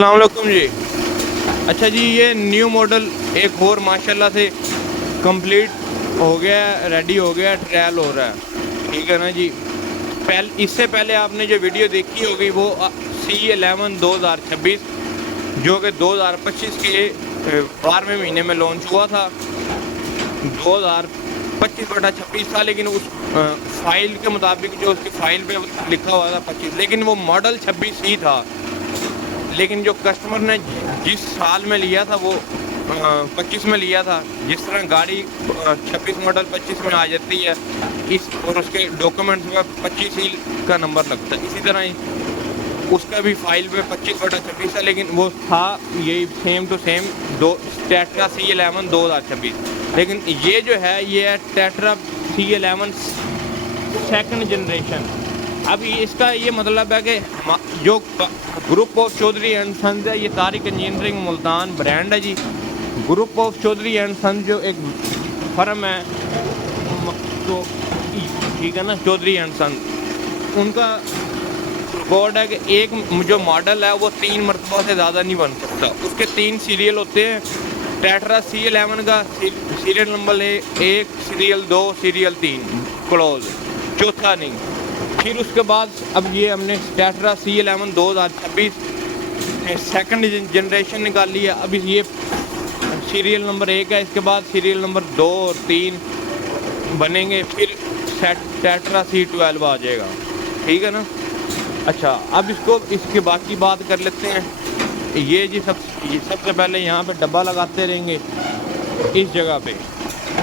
अस्सलाम वालेकुम जी। अच्छा जी, ये न्यू मॉडल एक और माशाल्लाह से कंप्लीट हो गया है, रेडी हो गया है, ट्रायल हो रहा है, ठीक है ना जी। इससे पहले आपने जो वीडियो देखी होगी वो C11 2026 जो कि 2025 के 12वें महीने में लॉन्च हुआ था। 2025/26 था, लेकिन उस फाइल के मुताबिक जो उसकी फाइल पे लिखा हुआ था 25, लेकिन वो मॉडल 26 ही था। लेकिन जो कस्टमर ने जिस साल में लिया था वो 25 में लिया था। जिस तरह गाड़ी 26 मॉडल 25 में आ जाती है इस और उसके डॉक्यूमेंट्स में 25 ही का नंबर लगता है, इसी तरह ही उसका भी फाइल पे 25/26 है, लेकिन वो था यही सेम टू सेम दो टेट्रा C11 2026। लेकिन ये जो है ये है टेट्रा C11 सेकंड जनरेशन। अब इसका ये मतलब है कि जो group of Chaudhary and sons है, ये तारिक इंजीनियरिंग मुल्तान ब्रांड है जी। Group of Chaudhary and sons जो एक फर्म है, तो ठीक है ना, चौधरी एंड सन्स, उनका रिकॉर्ड है कि एक जो मॉडल है वो 3 मरतबा से ज़्यादा नहीं बन सकता। उसके 3 सीरियल होते हैं। टेट्रा C11 का serial number 1, serial 2, serial 3 close, चौथा नहीं। फिर उसके बाद अब ये हमने टेट्रा C11 2026 सेकंड जनरेशन निकाली है। अब ये सीरियल नंबर 1 है, इसके बाद सीरियल नंबर 2 और 3 बनेंगे, फिर टेट्रा C12 आ जाएगा, ठीक है ना। अच्छा, अब इसके बाकी बात कर लेते हैं। ये जी सबसे पहले यहाँ पे डब्बा लगाते रहेंगे, इस जगह पे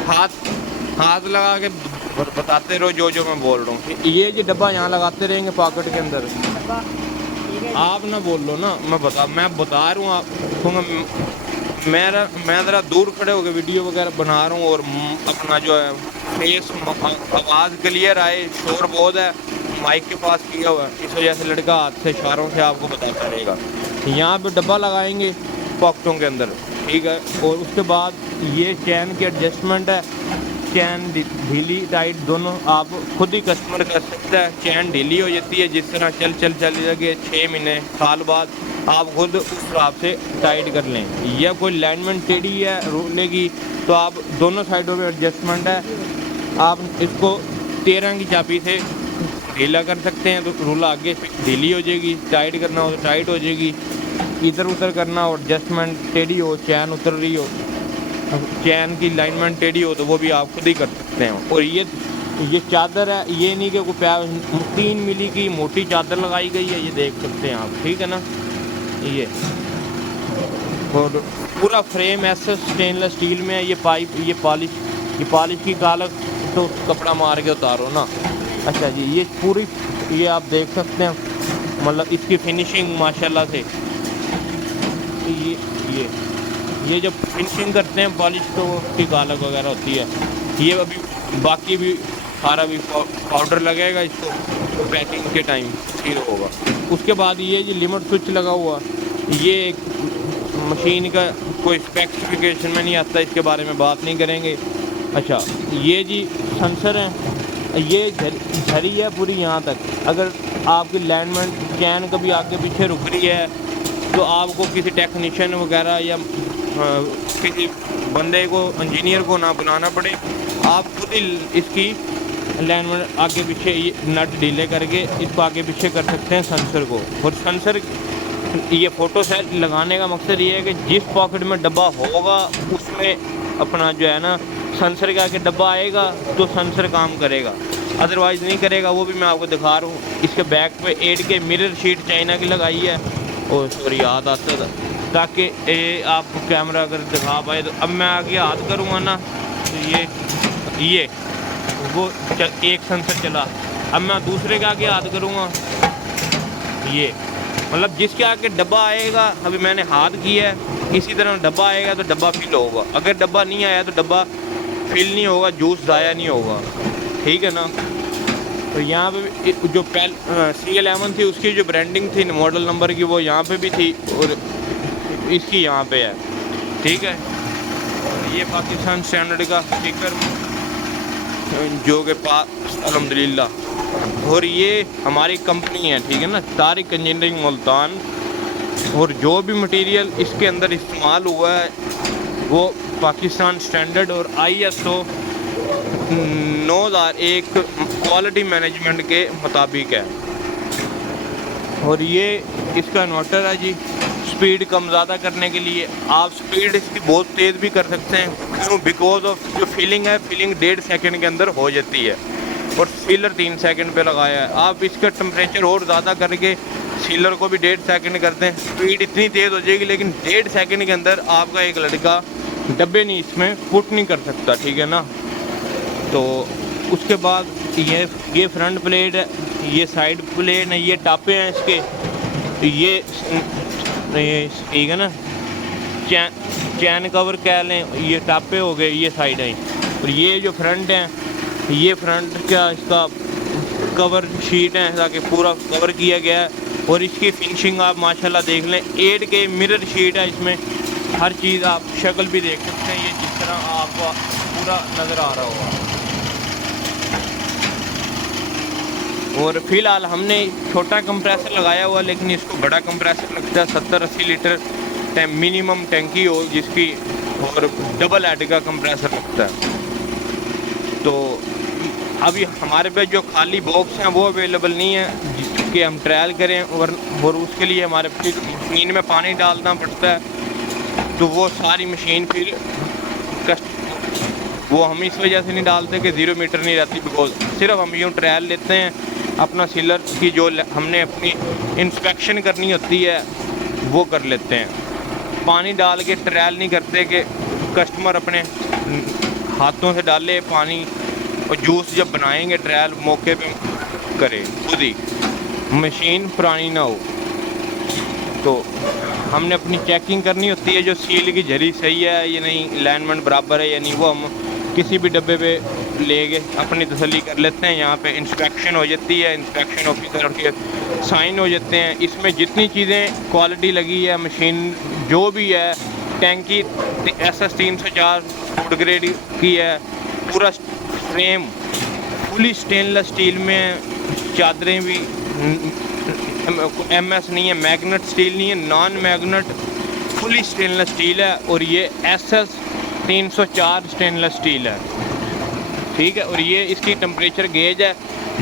हाथ लगा के बताते रहो जो मैं बोल रहा हूँ। ये जी डब्बा यहाँ लगाते रहेंगे पॉकेट के अंदर। आप ना बोल लो ना, मैं बता रहा हूँ आपको। मैं ज़रा दूर खड़े होकर वीडियो वगैरह बना रहा हूँ और अपना जो है फेस आवाज़ क्लियर आए, शोर बहुत है, माइक के पास किया हुआ है, इस वजह से लड़का हाथ से इशारों से आपको बताता रहेगा। यहाँ पे डब्बा लगाएंगे पॉकेटों के अंदर, ठीक है। और उसके बाद ये चैन की एडजस्टमेंट है। चैन ढीली टाइट दोनों आप खुद ही कस्टमर कर सकता है। चैन ढीली हो जाती है, जिस तरह चल लगे 6 महीने साल बाद आप खुद उस हिसाब से टाइट कर लें। या कोई लाइनमेंट टेढ़ी है रोलेगी तो आप दोनों साइडों में एडजस्टमेंट है, आप इसको 13 की चाबी से ढीला कर सकते हैं, तो रूल आगे ढीली हो जाएगी। टाइट करना हो तो टाइट हो जाएगी, इधर उधर करना हो, एडजस्टमेंट टेढ़ी हो, चैन उतर रही हो, चैन की लाइनमेंट टेढ़ी हो, तो वो भी आप खुद ही कर सकते हैं। और ये चादर है, ये नहीं कि कोई 3 मिली की मोटी चादर लगाई गई है, ये देख सकते हैं आप, ठीक है ना। ये और पूरा फ्रेम ऐसा स्टेनलेस स्टील में है। ये पाइप, ये पॉलिश की कालक तो कपड़ा मार के उतारो ना। अच्छा जी, ये पूरी ये आप देख सकते हैं, मतलब इसकी फिनिशिंग माशाल्लाह से। ये जब फिनिशिंग करते हैं पॉलिश तो उसकी कालक वगैरह होती है। ये अभी बाकी भी सारा भी पाउडर लगेगा इसको पैकिंग के टाइम, फिर होगा। उसके बाद ये जी लिमिट स्विच लगा हुआ, ये एक मशीन का कोई स्पेसिफिकेशन में नहीं आता, इसके बारे में बात नहीं करेंगे। अच्छा, ये जी सेंसर हैं, ये झरी है पूरी यहाँ तक। अगर आपकी लाइनमेंट चैन कभी आगे पीछे रुक रही है तो आपको किसी टेक्नीशियन वगैरह या किसी बंदे को, इंजीनियर को ना बुलाना पड़े, आप खुद ही इसकी लाइनमेंट आगे पीछे ये नट ढीले करके इसको आगे पीछे कर सकते हैं सेंसर को। और सेंसर ये फ़ोटो सेट लगाने का मकसद ये है कि जिस पॉकेट में डब्बा होगा उसमें अपना जो है ना सेंसर के आगे डब्बा आएगा तो सेंसर काम करेगा, अदरवाइज़ नहीं करेगा। वो भी मैं आपको दिखा रहा हूँ। इसके बैक पे 8K मिरर शीट चाइना की लगाई है। और सॉरी, याद आता था, ताकि आपको कैमरा अगर दिखा पाए तो। अब मैं आगे हाथ करूँगा ना तो ये वो एक सेंसर चला। अब मैं दूसरे के आगे हाथ करूँगा, ये मतलब जिसके आगे डब्बा आएगा, अभी मैंने हाथ किया है, इसी तरह डब्बा आएगा तो डब्बा फिल होगा। अगर डब्बा नहीं आया तो डब्बा फिल नहीं होगा, जूस ज़ाया नहीं होगा, ठीक है ना। तो यहाँ पे जो C11 थी उसकी जो ब्रांडिंग थी मॉडल नंबर की, वो यहाँ पे भी थी और इसकी यहाँ पे है, ठीक है। ये पाकिस्तान स्टैंडर्ड का स्टिकर जो के पास अल्हम्दुलिल्लाह। और ये हमारी कंपनी है, ठीक है ना, तारिक इंजीनियरिंग मुल्तान और जो भी मटेरियल इसके अंदर इस्तेमाल हुआ है वो पाकिस्तान स्टैंडर्ड और ISO 9001 क्वालिटी मैनेजमेंट के मुताबिक है। और ये इसका इन्वर्टर है जी, स्पीड कम ज़्यादा करने के लिए। आप स्पीड इसकी बहुत तेज़ भी कर सकते हैं, क्यों? बिकॉज ऑफ जो फिलिंग है, फिलिंग 1.5 सेकंड के अंदर हो जाती है और सीलर 3 सेकंड पे लगाया है। आप इसका टेम्परेचर और ज़्यादा करके सीलर को भी 1.5 सेकंड करते हैं, स्पीड इतनी तेज़ हो जाएगी, लेकिन 1.5 सेकंड के अंदर आपका एक लड़का डब्बे नहीं इसमें पुट नहीं कर सकता, ठीक है ना। तो उसके बाद ये फ्रंट प्लेट है, ये साइड प्लेट है, ये टापे हैं इसके, ये ठीक है ना, चैन कवर कह लें, ये टापे हो गए, ये साइड है। और ये जो फ्रंट है, ये फ्रंट का इसका कवर शीट है, ताकि पूरा कवर किया गया है। और इसकी फिनिशिंग आप माशाल्लाह देख लें, 8K मिरर शीट है इसमें, हर चीज़ आप शक्ल भी देख सकते हैं, ये जिस तरह आपको पूरा नज़र आ रहा होगा। और फिलहाल हमने छोटा कंप्रेसर लगाया हुआ, लेकिन इसको बड़ा कंप्रेसर लगता है, 70-80 लीटर मिनिमम टैंकी हो जिसकी, और डबल हेड का कंप्रेसर लगता है। तो अभी हमारे पास जो खाली बॉक्स हैं वो अवेलेबल नहीं है जिसके हम ट्रायल करें, और उसके लिए हमारे मशीन में पानी डालना पड़ता है। तो वो सारी मशीन फिर वो हम इस वजह से नहीं डालते कि 0 मीटर नहीं रहती, बिकॉज सिर्फ हम यूँ ट्रायल लेते हैं अपना सीलर की, जो हमने अपनी इंस्पेक्शन करनी होती है वो कर लेते हैं। पानी डाल के ट्रायल नहीं करते कि कस्टमर अपने हाथों से डाले पानी, और जूस जब बनाएंगे ट्रायल मौके पे करे खुद ही, मशीन पुरानी ना हो। तो हमने अपनी चेकिंग करनी होती है, जो सील की झरी सही है या नहीं, अलाइनमेंट बराबर है या नहीं, वो हम किसी भी डब्बे पे ले गए अपनी तसल्ली कर लेते हैं। यहाँ पे इंस्पेक्शन हो जाती है, इंस्पेक्शन ऑफिसर के साइन हो जाते हैं। इसमें जितनी चीज़ें क्वालिटी लगी है, मशीन जो भी है, टैंकी SS 304 फूड ग्रेड की है, पूरा फ्रेम फुली स्टेनलेस स्टील में, चादरें भी MS नहीं है, मैग्नेट स्टील नहीं है, non magnet fully stainless steel है। और ये SS 304 स्टेनलेस स्टील है, ठीक है। और ये इसकी टेम्परेचर गेज है,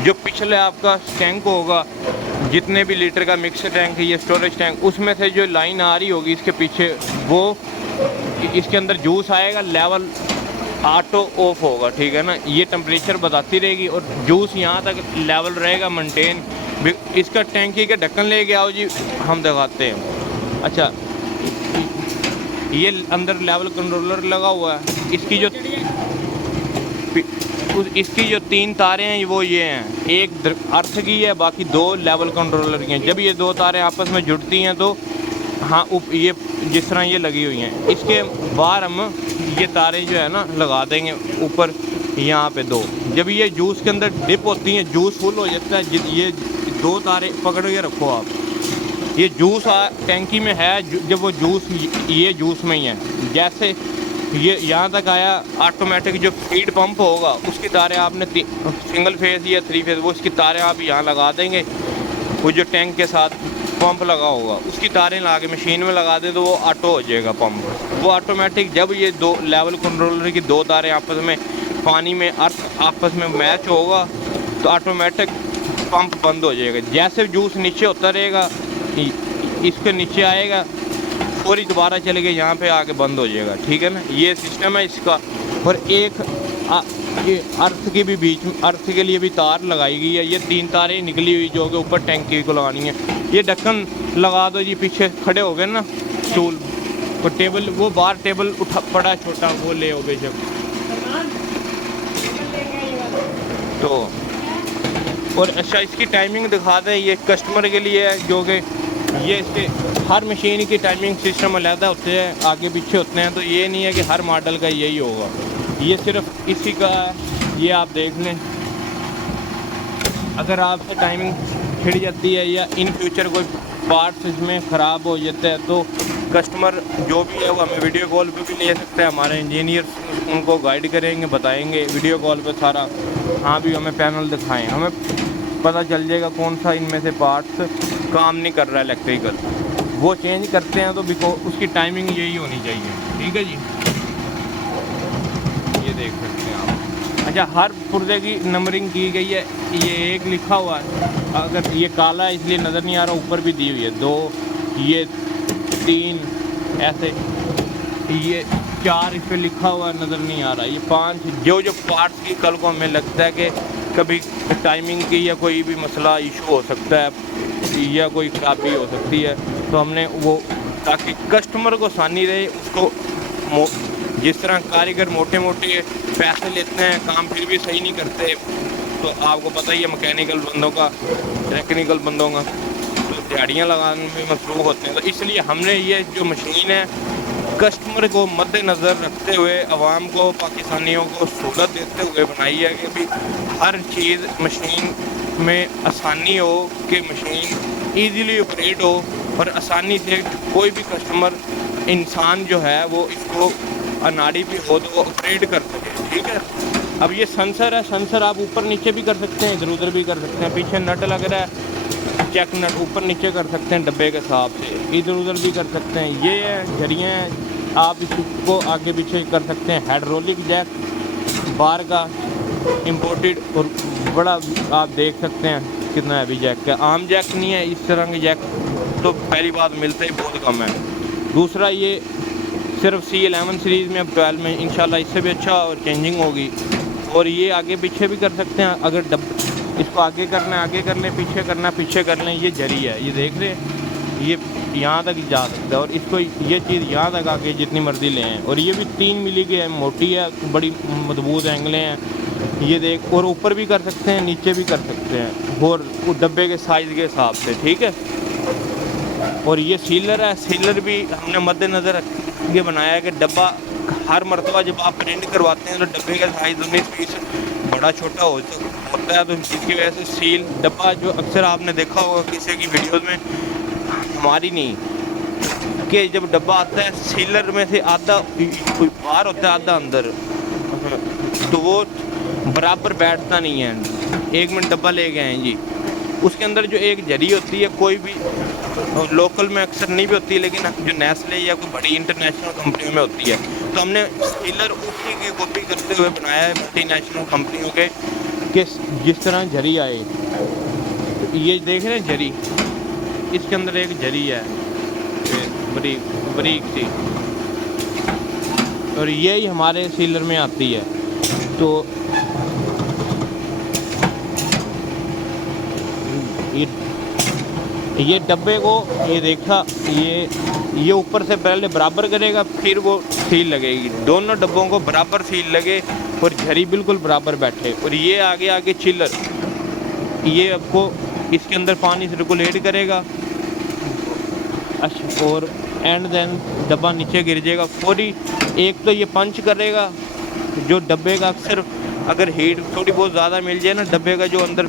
जो पिछले आपका टैंक होगा, जितने भी लीटर का मिक्सर टैंक है, ये स्टोरेज टैंक, उसमें से जो लाइन आ रही होगी इसके पीछे, वो इसके अंदर जूस आएगा, लेवल ऑटो ऑफ होगा, ठीक है ना। ये टेम्परेचर बताती रहेगी और जूस यहाँ तक लेवल रहेगा मेंटेन। इसका टैंकी का ढक्कन लेके आओ जी, हम दिखाते हैं। अच्छा, ये अंदर लेवल कंट्रोलर लगा हुआ है, इसकी जो 3 तारें हैं वो ये हैं, एक अर्थ की है, बाकी 2 लेवल कंट्रोलर की हैं। जब ये 2 तारें आपस में जुड़ती हैं तो हाँ, ये जिस तरह ये लगी हुई हैं, इसके बाहर हम ये तारें जो है ना लगा देंगे ऊपर यहाँ पे 2। जब ये जूस के अंदर डिप होती हैं, जूस फुल हो जाता है, ये 2 तारें पकड़ के रखो आप, ये जूस टैंकी में है, जब वो जूस ये जूस में ही है, जैसे ये यहाँ तक आया, ऑटोमेटिक जो फीड पंप होगा उसकी तारें आपने सिंगल फेस या 3 फेस, वो उसकी तारें आप यहाँ लगा देंगे। वो जो टैंक के साथ पंप लगा होगा उसकी तारें लगा के मशीन में लगा दे तो वो ऑटो हो जाएगा पंप। वो ऑटोमेटिक जब ये 2 लेवल कंट्रोलर की 2 तारें आपस में पानी में आपस में मैच होगा तो ऑटोमेटिक पंप बंद हो जाएगा। जैसे जूस नीचे होता रहेगा, इसके नीचे आएगा और ही दोबारा चले गए यहाँ पे आके बंद हो जाएगा, ठीक है ना। ये सिस्टम है इसका। और एक ये अर्थ की भी बीच में, अर्थ के लिए भी तार लगाई गई है, ये 3 तारें निकली हुई जो कि ऊपर टैंकी को लगानी है। ये ढक्कन लगा दो जी, पीछे खड़े हो गए ना स्टूल, वो टेबल, वो बाहर टेबल उठा पड़ा छोटा, वो ले हो बेशक। तो और अच्छा, इसकी टाइमिंग दिखा दें, ये कस्टमर के लिए है, जो कि ये इसके हर मशीन की टाइमिंग सिस्टम अलग होते हैं, आगे पीछे होते हैं। तो ये नहीं है कि हर मॉडल का यही होगा, ये सिर्फ इसी का। ये आप देख लें, अगर आपसे टाइमिंग छिड़ जाती है या इन फ्यूचर कोई पार्ट्स इसमें ख़राब हो जाता है तो कस्टमर जो भी है वो हमें वीडियो कॉल पे भी ले सकते हैं। हमारे इंजीनियर उनको गाइड करेंगे, बताएंगे वीडियो कॉल पे सारा। हाँ भी हमें पैनल दिखाएं, हमें पता चल जाएगा कौन सा इनमें से पार्ट्स काम नहीं कर रहा है इलेक्ट्रिकल, वो चेंज करते हैं तो उसकी टाइमिंग यही होनी चाहिए, ठीक है जी। ये देख सकते हैं आप। अच्छा, हर पुर्जे की नंबरिंग की गई है। ये 1 लिखा हुआ है, अगर ये काला है इसलिए नज़र नहीं आ रहा, ऊपर भी दी हुई है 2, ये 3 ऐसे, ये 4 इस पर लिखा हुआ नज़र नहीं आ रहा, ये 5 जो पार्ट्स की कल को हमें लगता है कि कभी टाइमिंग की या कोई भी मसला इशू हो सकता है या कोई खराबी हो सकती है, तो हमने वो ताकि कस्टमर को आसानी रहे उसको जिस तरह कारीगर मोटे मोटे पैसे लेते हैं, काम फिर भी सही नहीं करते, तो आपको पता ही है मैकेनिकल बंदों का, टेक्निकल बंदों का तो दिहाड़ियाँ लगाने में मसरूफ़ होते हैं। तो इसलिए हमने ये जो मशीन है कस्टमर को मद्देनज़र रखते हुए, आवाम को, पाकिस्तानियों को सहूलत देते हुए बनाई है कि भी हर चीज़ मशीन में आसानी हो, कि मशीन ईज़िली ऑपरेट हो और आसानी से कोई भी कस्टमर इंसान जो है वो इसको अनाड़ी भी हो तो वो ऑपरेट कर सके, ठीक है। अब ये सेंसर है, सेंसर आप ऊपर नीचे भी कर सकते हैं, इधर उधर भी कर सकते हैं। पीछे नट लग रहा है, चेक नट ऊपर नीचे कर सकते हैं डब्बे के हिसाब से, इधर उधर भी कर सकते हैं। ये है झरियाँ हैं, आप इसको आगे पीछे कर सकते हैं। हाइड्रोलिक जैक बार का इम्पोर्टेड और बड़ा आप देख सकते हैं कितना हैवी जैक का, आम जैक नहीं है, इस तरह के जैक तो पहली बात मिलते ही बहुत कम है। दूसरा ये सिर्फ C11 सीरीज़ में, अब 12 में इंशाल्लाह इससे भी अच्छा और चेंजिंग होगी। और ये आगे पीछे भी कर सकते हैं, अगर इसको आगे करना है आगे कर लें, पीछे करना है पीछे कर लें। ये जरी है, ये देख रहे हैं, ये यहाँ तक जा सकता है और इसको ये चीज़ यहाँ तक आगे जितनी मर्जी ले हैं। और ये भी 3 मिली की है, मोटी है, बड़ी मजबूत एंगलें हैं, ये देख। और ऊपर भी कर सकते हैं, नीचे भी कर सकते हैं, और डब्बे के साइज़ के हिसाब से, ठीक है। और ये सीलर है, सीलर भी हमने मद्देनज़र रख के बनाया है कि डब्बा हर मरतबा जब आप प्रिंट करवाते हैं तो डब्बे का साइज़ 19-20 बड़ा छोटा होता है, तो जिसकी वजह से सील डब्बा जो अक्सर आपने देखा होगा किसी की वीडियोज़ में, हमारी नहीं, कि जब डब्बा आता है सीलर में से आधा बाहर होता है आधा अंदर, तो वो बराबर बैठता नहीं है। 1 मिनट डब्बा ले गए हैं जी, उसके अंदर जो एक जरी होती है, कोई भी लोकल में अक्सर नहीं भी होती, लेकिन जो नेस्ले या कोई बड़ी इंटरनेशनल कंपनियों में होती है, तो हमने सीलर उसी की कॉपी करते हुए बनाया है मल्टीनेशनल कंपनियों के, कि जिस तरह जरी आए। तो ये देख रहे हैं जरी, इसके अंदर एक जरी है बरीक सी, और यही हमारे सीलर में आती है। तो ये डब्बे को ये देखा, ये ऊपर से पहले बराबर करेगा, फिर वो सील लगेगी, दोनों डब्बों को बराबर सील लगे और झरी बिल्कुल बराबर बैठे। और ये आगे आगे चिल्लर, ये आपको इसके अंदर पानी सर्कुलेट करेगा, अच्छा, और एंड देन डब्बा नीचे गिर जाएगा फौरी। एक तो ये पंच करेगा, जो डब्बे का अक्सर अगर हीट थोड़ी बहुत ज़्यादा मिल जाए ना, डब्बे का जो अंदर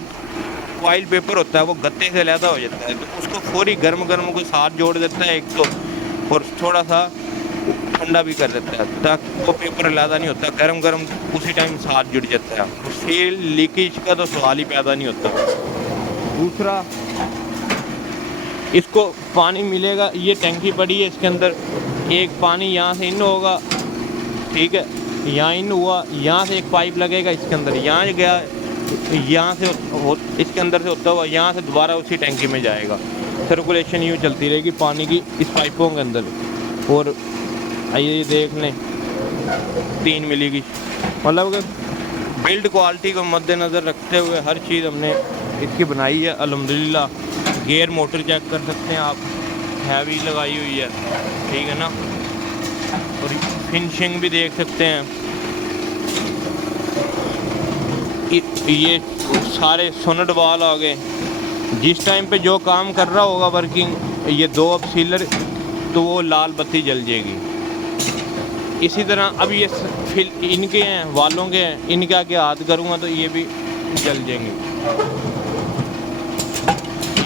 फॉइल पेपर होता है वो गत्ते से लैदा हो जाता है, तो उसको फौरी गर्म को साथ जोड़ देता है एक तो, और थोड़ा सा ठंडा भी कर देता है ताकि वो पेपर लैदा नहीं होता, गर्म उसी टाइम साथ जुड़ जाता है। सील लीकेज का तो सवाल ही पैदा नहीं होता। दूसरा, इसको पानी मिलेगा, ये टैंकी पड़ी है, इसके अंदर एक पानी यहाँ से इन होगा, ठीक है, यहाँ इन हुआ, यहाँ से एक पाइप लगेगा इसके अंदर, यहाँ गया, यहाँ से इसके अंदर से होता हुआ यहाँ से दोबारा उसी टैंकी में जाएगा। सर्कुलेशन यूँ चलती रहेगी पानी की इस पाइपों के अंदर। और ये देख लें 3 मिली की, मतलब बिल्ड क्वालिटी को मद्देनज़र रखते हुए हर चीज़ हमने इसकी बनाई है अल्हम्दुलिल्लाह। गियर मोटर चेक कर सकते हैं आप, हैवी लगाई हुई है, ठीक है ना। और फिनिशिंग भी देख सकते हैं, ये सारे सोनट वाल आ गए। जिस टाइम पे जो काम कर रहा होगा वर्किंग, ये 2 अब सीलर, तो वो लाल बत्ती जल जाएगी। इसी तरह अब ये इनके हैं, वालों के हैं, इनके आगे हाथ करूँगा तो ये भी जल जाएंगे।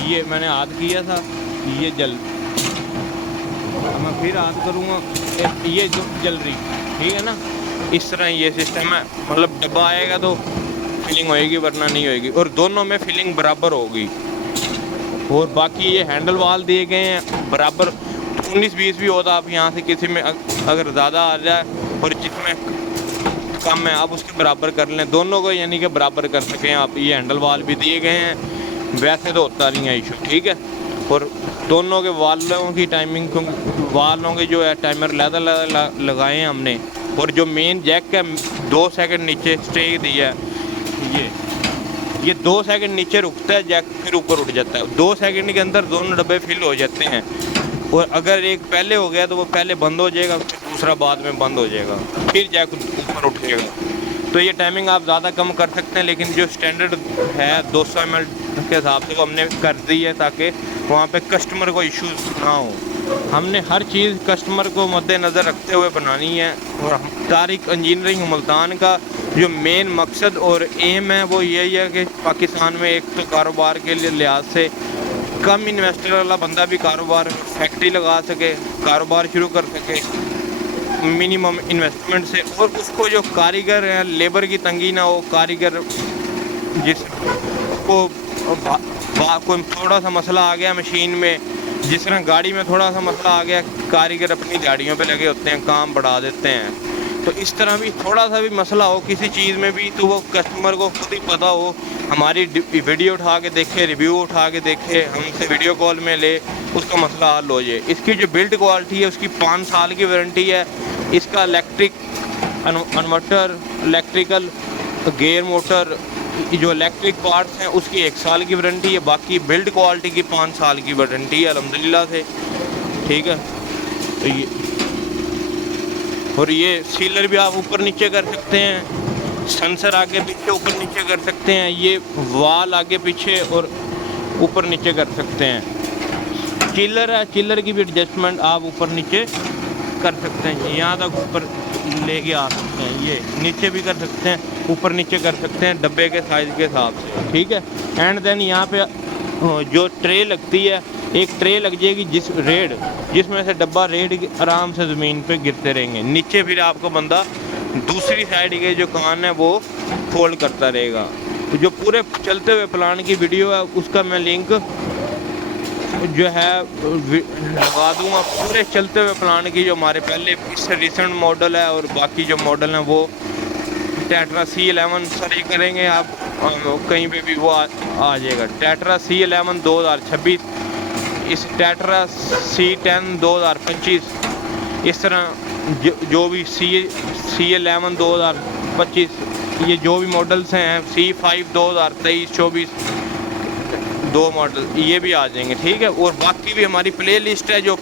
ये मैंने हाथ किया था, ये जल, मैं फिर हाथ करूँगा, ये जो जल रही, ठीक है ना। इस तरह ये सिस्टम है, मतलब डब्बा आएगा तो फिलिंग होएगी वरना नहीं होएगी, और दोनों में फिलिंग बराबर होगी। और बाकी ये हैंडल वाल दिए गए हैं, बराबर 19-20 भी होता, आप यहाँ से किसी में अगर ज़्यादा आ जाए और जिसमें कम है आप उसके बराबर कर लें, दोनों को यानी कि बराबर कर सकें आप। ये हैंडल वाल भी दिए गए हैं, वैसे तो होता नहीं है इशू, ठीक है। और दोनों के वालों की टाइमिंग, वालों के जो है टाइमर लहदा लगाए हैं हमने। और जो मेन जैक है 2 सेकंड नीचे स्टे दिया है, ये 2 सेकंड नीचे रुकता है जैक, फिर ऊपर उठ जाता है। 2 सेकंड के अंदर दोनों डब्बे फिल हो जाते हैं। और अगर एक पहले हो गया तो वो पहले बंद हो जाएगा, फिर दूसरा बाद में बंद हो जाएगा, फिर जैक ऊपर उठेगा। तो ये टाइमिंग आप ज़्यादा कम कर सकते हैं, लेकिन जो स्टैंडर्ड है 200 ml के हिसाब से वो हमने कर दी है ताकि वहाँ पे कस्टमर को इश्यूज ना हो। हमने हर चीज़ कस्टमर को मद्देनज़र रखते हुए बनानी है। और तारिक इंजीनियरिंग मुल्तान का जो मेन मकसद और एम है वो यही है कि पाकिस्तान में एक तो कारोबार के लिहाज से कम इन्वेस्टर वाला बंदा भी कारोबार फैक्ट्री लगा सके, कारोबार शुरू कर सके मिनिमम इन्वेस्टमेंट से। और उसको जो कारीगर हैं, लेबर की तंगी ना हो, कारीगर जिसको कोई थोड़ा सा मसला आ गया मशीन में, जिस तरह गाड़ी में थोड़ा सा मसला आ गया, कारीगर अपनी गाड़ियों पे लगे होते हैं, काम बढ़ा देते हैं। तो इस तरह भी थोड़ा सा भी मसला हो किसी चीज़ में भी, तो वो कस्टमर को खुद ही पता हो, हमारी वीडियो उठा के देखे, रिव्यू उठा के देखे, हमसे वीडियो कॉल में ले, उसका मसला हल हो जाए। इसकी जो बिल्ड क्वालिटी है उसकी 5 साल की वारंटी है। इसका electric inverter, electrical gear motor, जो इलेक्ट्रिक पार्ट्स हैं उसकी 1 साल की वारंटी है। बाकी बिल्ड क्वालिटी की 5 साल की वारंटी है अल्हम्दुलिल्लाह से, ठीक है। तो ये और ये सीलर भी आप ऊपर नीचे कर सकते हैं, सेंसर आगे पीछे ऊपर नीचे कर सकते हैं, ये वाल आगे पीछे और ऊपर नीचे कर सकते हैं। चिलर है, चिलर की भी एडजस्टमेंट आप ऊपर नीचे कर सकते हैं, यहाँ तक ऊपर लेके आ सकते हैं, ये नीचे भी कर सकते हैं, ऊपर नीचे कर सकते हैं डब्बे के साइज़ के हिसाब से, ठीक है। एंड देन यहाँ पे जो ट्रे लगती है, एक ट्रे लग जाएगी जिसमें से डब्बा रेड आराम से ज़मीन पे गिरते रहेंगे। नीचे फिर आपको बंदा दूसरी साइड के जो कान है वो फोल्ड करता रहेगा। तो जो पूरे चलते हुए प्लान की वीडियो है उसका मैं लिंक जो है लगा दूँगा, पूरे चलते हुए प्लान की, जो हमारे पहले इससे रिसेंट मॉडल है और बाकी जो मॉडल हैं वो टेट्रा C11 सर्च करेंगे आप कहीं पे भी वो आ जाएगा। टेट्रा C11 2026, इस टेट्रा C10 2025, इस तरह जो भी C11 2025, ये जो भी मॉडल्स हैं, C5 2023-24 2 मॉडल ये भी आ जाएंगे, ठीक है। और बाकी भी हमारी प्ले लिस्ट है, जो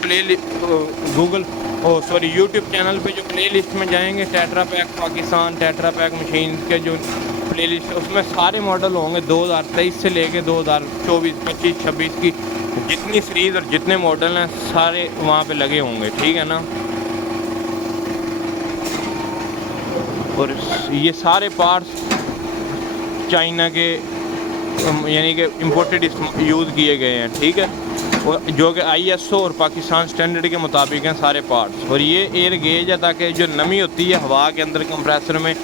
यूट्यूब चैनल पे जो प्ले लिस्ट में जाएंगे, tetra pack Pakistan, tetra pack machine के जो प्ले लिस्ट है उसमें सारे मॉडल होंगे 2023 से लेके 2024, 25, 26 की जितनी सीरीज़ और जितने मॉडल हैं सारे वहाँ पे लगे होंगे, ठीक है ना। और ये सारे पार्ट्स चाइना के यानी कि इम्पोर्टेड यूज़ किए गए हैं, ठीक है। और जो कि ISO और पाकिस्तान स्टैंडर्ड के मुताबिक हैं सारे पार्ट्स। और ये एयर गेज है ताकि जो नमी होती है हवा के अंदर कंप्रेसर में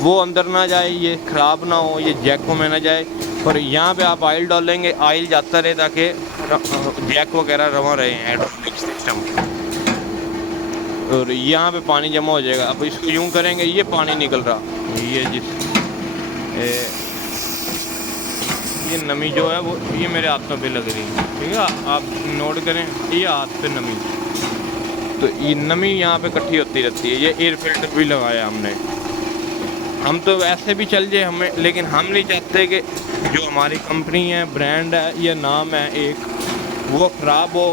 वो अंदर ना जाए, ये ख़राब ना हो, ये जैकों में ना जाए। और यहाँ पे आप ऑयल डालेंगे, ऑयल जाता रहे ताकि जैक वगैरह रवा रहे हैं, हाइड्रोलिक सिस्टम। और यहाँ पे पानी जमा हो जाएगा। अब इसको यूँ करेंगे, ये पानी निकल रहा, ये नमी जो है वो ये मेरे हाथों पे लग रही है, ठीक है। आप नोट करें, ये हाथ पे नमी, तो ये नमी यहाँ पे इकट्ठी होती रहती है। ये एयर फिल्टर भी लगाया हमने। हम तो वैसे भी चल जाए हमें, लेकिन हम नहीं चाहते कि जो हमारी कंपनी है, ब्रांड है या नाम है एक, वो ख़राब हो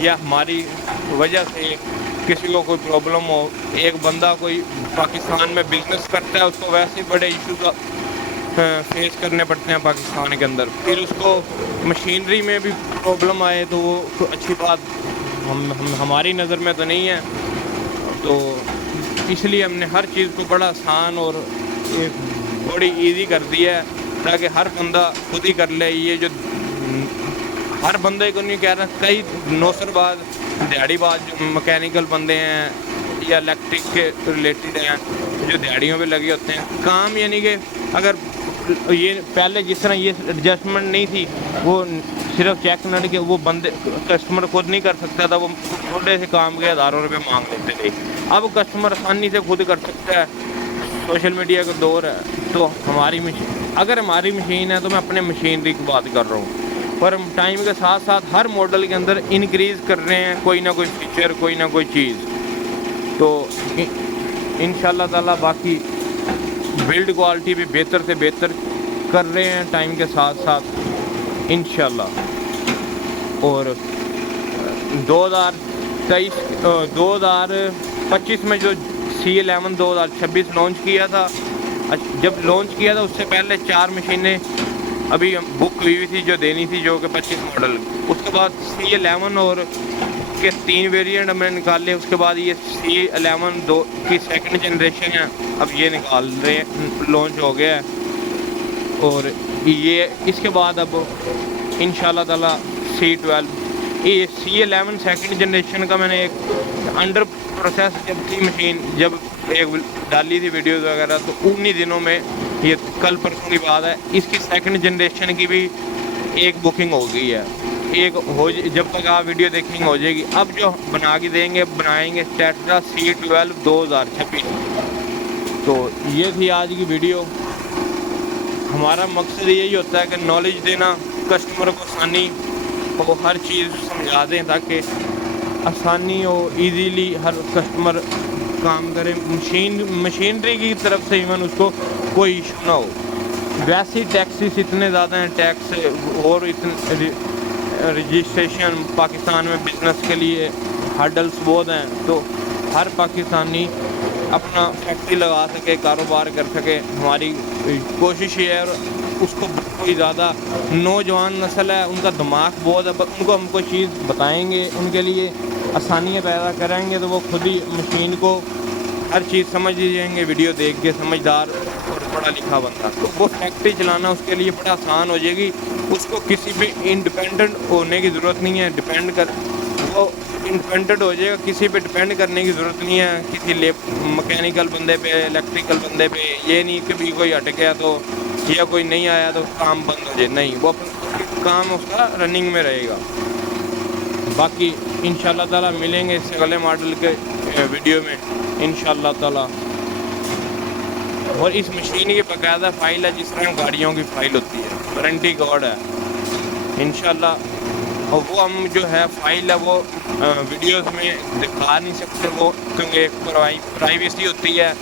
या हमारी वजह से किसी को कोई प्रॉब्लम हो। एक बंदा कोई पाकिस्तान में बिज़नेस करता है, उसको वैसे बड़े इशू फेस करने पड़ते हैं पाकिस्तान के अंदर, फिर उसको मशीनरी में भी प्रॉब्लम आए तो वो तो अच्छी बात हमारी नज़र में तो नहीं है। तो इसलिए हमने हर चीज़ को बड़ा आसान और एक बड़ी इजी कर दिया है ताकि हर बंदा खुद ही कर ले। ये जो हर बंदे को नहीं कह रहा, कई नौसरबाज दिहाड़ीबाज जो मैकेनिकल बंदे हैं या इलेक्ट्रिक के रिलेटेड हैं जो दिहाड़ियों पे लगे होते हैं काम, यानी कि अगर ये पहले जिस तरह ये एडजस्टमेंट नहीं थी, वो सिर्फ चेक नट के वो बंदे कस्टमर खुद नहीं कर सकता था, वो थोड़े से काम के हज़ारों रुपये मांग लेते थे। अब कस्टमर आसानी से खुद कर सकता है, सोशल मीडिया का दौर है। तो हमारी मशीन, अगर हमारी मशीन है तो मैं अपने मशीनरी की बात कर रहा हूँ, पर हम टाइम के साथ साथ हर मॉडल के अंदर इंक्रीज़ कर रहे हैं कोई ना कोई फीचर, कोई ना कोई चीज़। तो इंशाल्लाह ताला बाकी बिल्ड क्वालिटी भी बेहतर से बेहतर कर रहे हैं टाइम के साथ साथ इंशाल्लाह। और 2025 में जो C11 2026 लॉन्च किया था, जब लॉन्च किया था उससे पहले 4 मशीनें अभी बुक हुई थी जो देनी थी, जो कि 25 मॉडल। उसके बाद C11 और के 3 वेरिएंट हमने निकाले। उसके बाद ये C11 की सेकंड जनरेशन है, अब ये निकाल रहे हैं, लॉन्च हो गया है। और ये इसके बाद अब इंशाल्लाह ताला C12, ये C11 सेकंड जनरेशन का मैंने एक अंडर प्रोसेस जब थी मशीन, जब एक डाली थी वीडियोस वगैरह, तो उन्हीं दिनों में, ये कल परसों की बात है, इसकी सेकंड जनरेशन की भी एक बुकिंग हो गई है। एक हो, जब तक आप वीडियो देखेंगे हो जाएगी। अब जो बना के देंगे, बनाएंगे टेट्रा C12 2026। तो ये थी आज की वीडियो। हमारा मकसद यही होता है कि नॉलेज देना, कस्टमर को आसानी हो, हर चीज़ समझा दें ताकि आसानी हो, इजीली हर कस्टमर काम करे। मशीनरी की तरफ से इवन उसको कोई इशू ना हो। वैसे ही टैक्सेस इतने ज़्यादा हैं, टैक्स और इतने रजिस्ट्रेशन पाकिस्तान में बिज़नेस के लिए हर्डल्स बहुत हैं। तो हर पाकिस्तानी अपना फैक्ट्री लगा सके, कारोबार कर सके, हमारी कोशिश ये है। उसको कोई ज़्यादा नौजवान नस्ल है, उनका दिमाग बहुत है, उनको हम कोई चीज़ बताएंगे, उनके लिए आसानियाँ पैदा करेंगे तो वो खुद ही मशीन को हर चीज़ समझ जाएंगे, वीडियो देख के। समझदार और पढ़ा लिखा बंदा, तो वो फैक्ट्री चलाना उसके लिए बड़ा आसान हो जाएगी। उसको किसी पे इंडिपेंडेंट होने की ज़रूरत नहीं है, वो इंडिपेंडेंट हो जाएगा, किसी पे डिपेंड करने की ज़रूरत नहीं है, किसी मैकेनिकल बंदे पे, इलेक्ट्रिकल बंदे पे। ये नहीं कि भी कोई हट गया तो या कोई नहीं आया तो काम बंद हो जाए, नहीं, वो अपना काम उसका रनिंग में रहेगा। बाकी इंशाल्लाह ताला मिलेंगे इससे अगले मॉडल के वीडियो में इंशाल्लाह ताला। और इस मशीन की बाकायदा फ़ाइल है, जिस तरह गाड़ियों की फ़ाइल होती है, वारंटी कार्ड है इंशाल्लाह। और वो हम जो है फ़ाइल है वो वीडियोस में दिखा नहीं सकते, वो क्योंकि एक प्राइवेसी होती है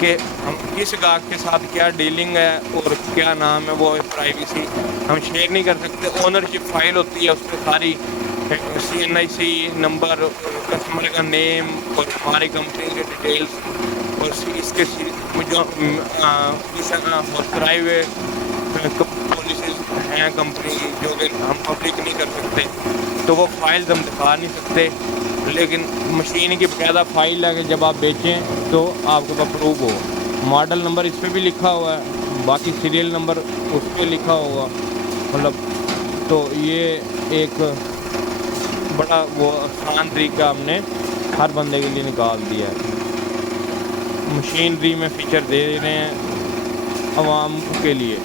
कि हम किस गाहक के साथ क्या डीलिंग है और क्या नाम है, वो प्राइवेसी हम शेयर नहीं कर सकते। ओनरशिप फ़ाइल होती है, उस पर सारी CNIC नंबर, कस्टमर का नेम और हमारी कंपनी के डिटेल्स और इसके जो प्राइवेट पॉलिसीज हैं कंपनी की, जो कि हम पब्लिक नहीं कर सकते, तो वो फाइल्स हम दिखा नहीं सकते। लेकिन मशीन की बाकायदा फ़ाइल है कि जब आप बेचें तो आपके पास प्रूफ हो। मॉडल नंबर इस पर भी लिखा हुआ है, बाकी सीरियल नंबर उस पर लिखा होगा, मतलब। तो ये एक बड़ा वो आसान तरीका हमने हर बंदे के लिए निकाल दिया है। मशीनरी में फ़ीचर दे रहे हैं आवाम के लिए।